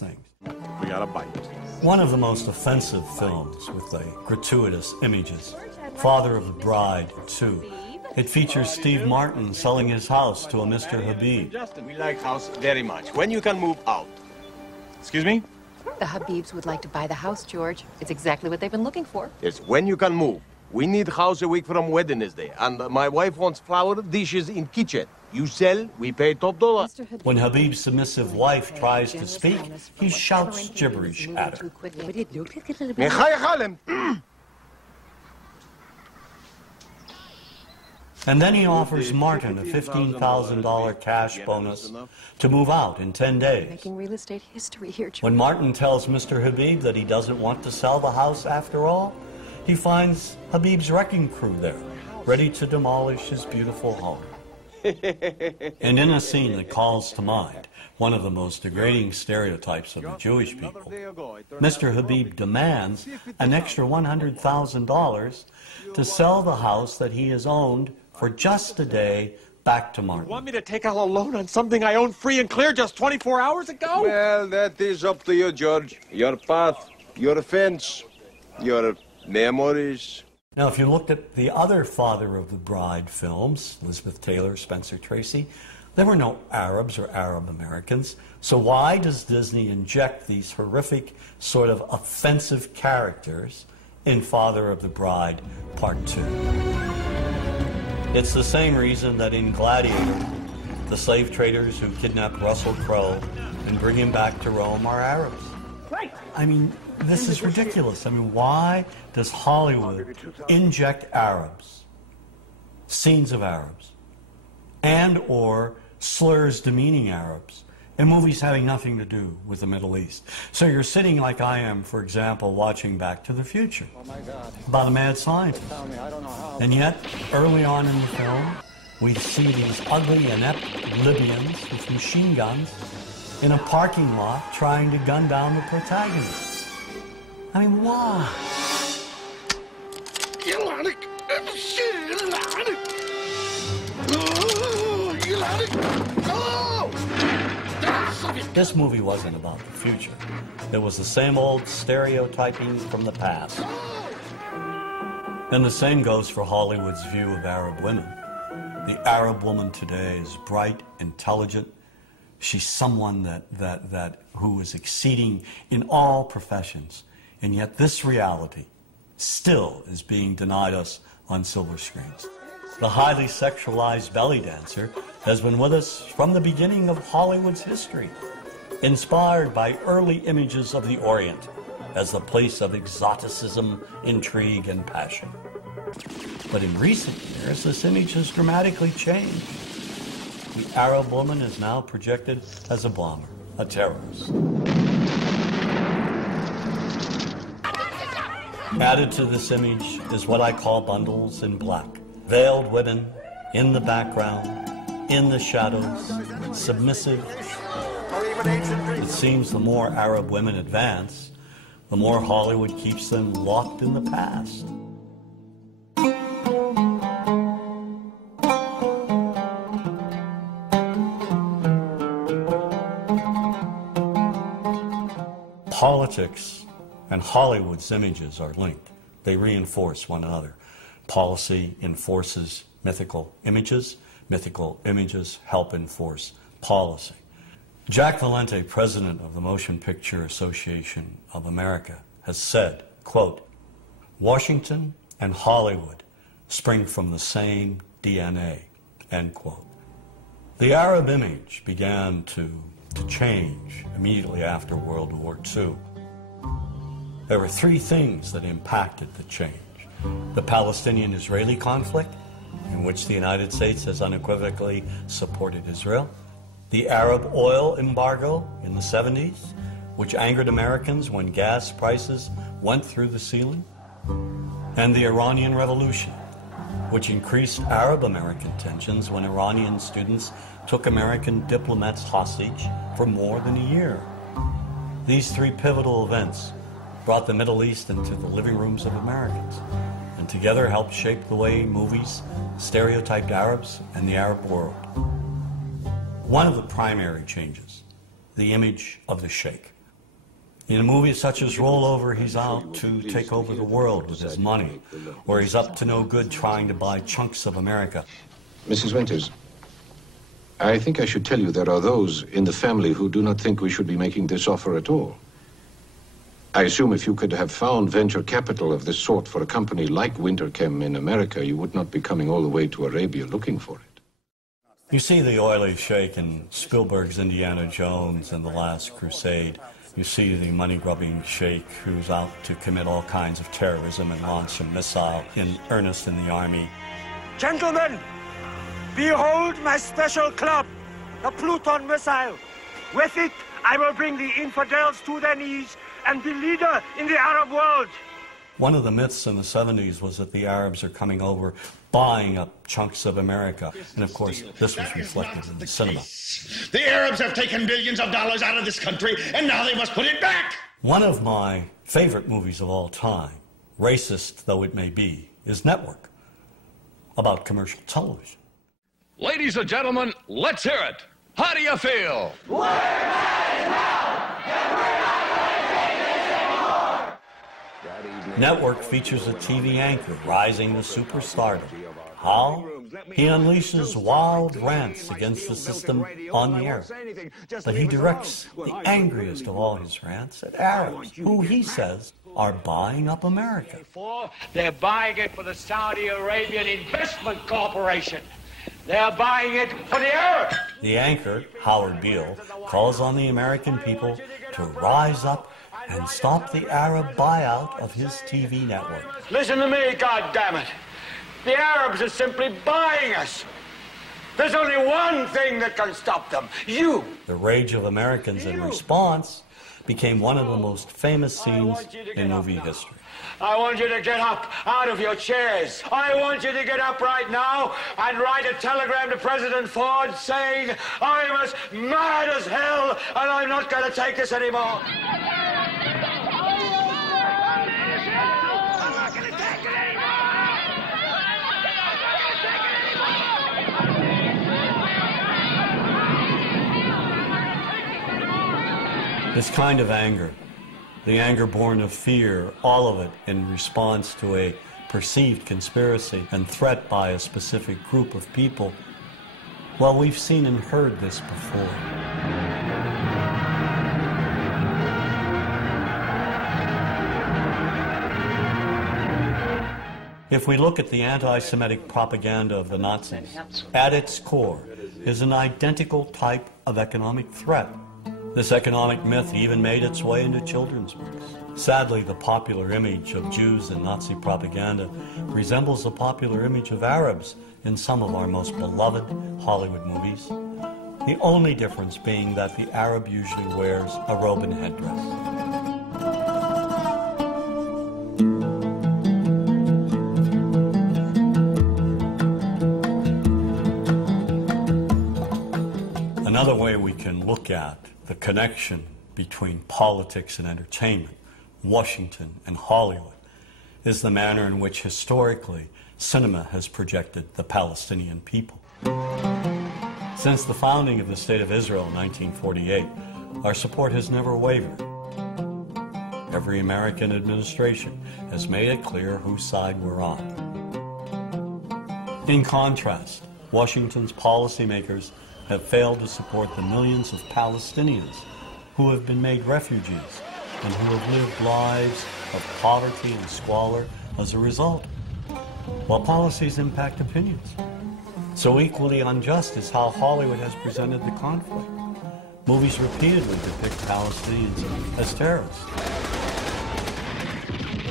things. We got a bite. One of the most offensive films with the gratuitous images, Father of the Bride 2. It features Steve Martin selling his house to a Mr. Habib. Justin, we like house very much. When you can move out. Excuse me? The Habibs would like to buy the house, George. It's exactly what they've been looking for. It's when you can move. We need house a week from Wednesday, and my wife wants flour dishes in kitchen. You sell, we pay top dollar. When Habib's submissive wife tries to speak, he shouts gibberish at her. And then he offers Martin a $15,000 cash bonus to move out in 10 days. Making real estate history here, George. When Martin tells Mr. Habib that he doesn't want to sell the house after all, he finds Habib's wrecking crew there, ready to demolish his beautiful home. And in a scene that calls to mind one of the most degrading stereotypes of the Jewish people, Mr. Habib demands an extra $100,000 to sell the house that he has owned for just a day back to Martin. You want me to take out a loan on something I owned free and clear just 24 hours ago? Well, that is up to you, George. Your path, your fence, your memories. Now, if you looked at the other Father of the Bride films, Elizabeth Taylor, Spencer Tracy, there were no Arabs or Arab Americans. So why does Disney inject these horrific, sort of offensive characters in Father of the Bride Part 2? It's the same reason that in Gladiator, the slave traders who kidnapped Russell Crowe and bring him back to Rome are Arabs. I mean, this is ridiculous. I mean, why does Hollywood inject Arabs, scenes of Arabs, and or slurs demeaning Arabs in movies having nothing to do with the Middle East? So you're sitting like I am, for example, watching Back to the Future about a mad scientist. And yet, early on in the film, we see these ugly, inept Libyans with machine guns in a parking lot trying to gun down the protagonist. I mean, why? This movie wasn't about the future. It was the same old stereotyping from the past. And the same goes for Hollywood's view of Arab women. The Arab woman today is bright, intelligent. She's someone who is exceeding in all professions. And yet this reality still is being denied us on silver screens. The highly sexualized belly dancer has been with us from the beginning of Hollywood's history, inspired by early images of the Orient as the place of exoticism, intrigue, and passion. But in recent years, this image has dramatically changed. The Arab woman is now projected as a bomber, a terrorist. Added to this image is what I call bundles in black. Veiled women in the background, in the shadows, submissive. It seems the more Arab women advance, the more Hollywood keeps them locked in the past. Politics and Hollywood's images are linked. They reinforce one another. Policy enforces mythical images help enforce policy. Jack Valente, president of the Motion Picture Association of America, has said, quote, "Washington and Hollywood spring from the same DNA," end quote. The Arab image began to change immediately after World War II. There were three things that impacted the change. The Palestinian-Israeli conflict, in which the United States has unequivocally supported Israel. The Arab oil embargo in the 70s, which angered Americans when gas prices went through the ceiling. And the Iranian Revolution, which increased Arab-American tensions when Iranian students took American diplomats hostage for more than a year. These three pivotal events brought the Middle East into the living rooms of Americans, and together helped shape the way movies stereotyped Arabs and the Arab world. One of the primary changes, the image of the sheikh, In movies such as Rollover, he's out to take over the world with his money, or he's up to no good trying to buy chunks of America. Mrs. Winters, I think I should tell you there are those in the family who do not think we should be making this offer at all. I assume if you could have found venture capital of this sort for a company like Winterchem in America, you would not be coming all the way to Arabia looking for it. You see the oily sheik in Spielberg's Indiana Jones and The Last Crusade. You see the money-grubbing sheik who's out to commit all kinds of terrorism and launch a missile in earnest in the army. Gentlemen, behold my special club, the Pluton missile. With it, I will bring the infidels to their knees and be leader in the Arab world. One of the myths in the 70s was that the Arabs are coming over, buying up chunks of America. And of course, this was reflected in the cinema. The Arabs have taken billions of dollars out of this country, and now they must put it back. One of my favorite movies of all time, racist though it may be, is Network, about commercial television. Ladies and gentlemen, let's hear it. How do you feel? We're mad now, and we're not going to take this anymore. Network features a TV anchor rising to superstardom. How? He unleashes wild rants against the system on the air. But he directs the angriest of all his rants at Arabs, who he says are buying up America. They're buying it for the Saudi Arabian Investment Corporation. They're buying it for the Arabs. The anchor, Howard Beale, calls on the American people to rise up and stop the Arab buyout of his TV network. Listen to me, goddammit. The Arabs are simply buying us. There's only one thing that can stop them. You. The rage of Americans in response became one of the most famous scenes in movie history. I want you to get up out of your chairs. I want you to get up right now and write a telegram to President Ford saying, I'm as mad as hell and I'm not going to take this anymore. This kind of anger, the anger born of fear, all of it in response to a perceived conspiracy and threat by a specific group of people, well, we've seen and heard this before. If we look at the anti-Semitic propaganda of the Nazis, at its core is an identical type of economic threat. This economic myth even made its way into children's books. Sadly, the popular image of Jews in Nazi propaganda resembles the popular image of Arabs in some of our most beloved Hollywood movies. The only difference being that the Arab usually wears a robe and headdress. Another way we can look at the connection between politics and entertainment, Washington and Hollywood, is the manner in which historically cinema has projected the Palestinian people. Since the founding of the State of Israel in 1948, our support has never wavered. Every American administration has made it clear whose side we're on. In contrast, Washington's policymakers have failed to support the millions of Palestinians who have been made refugees and who have lived lives of poverty and squalor as a result, while policies impact opinions. So equally unjust is how Hollywood has presented the conflict. Movies repeatedly depict Palestinians as terrorists,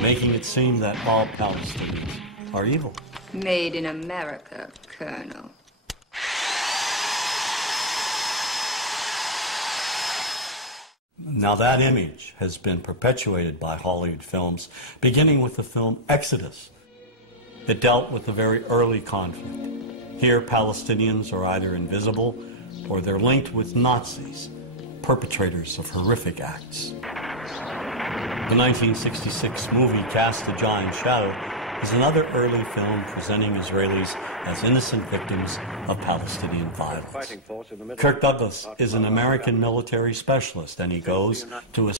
making it seem that all Palestinians are evil. Made in America, Colonel. Now that image has been perpetuated by Hollywood films, beginning with the film Exodus. It dealt with the very early conflict. Here, Palestinians are either invisible or they're linked with Nazis, perpetrators of horrific acts. The 1966 movie Cast a Giant Shadow is another early film presenting Israelis as innocent victims of Palestinian violence. Kirk Douglas is an American military specialist, and he goes to a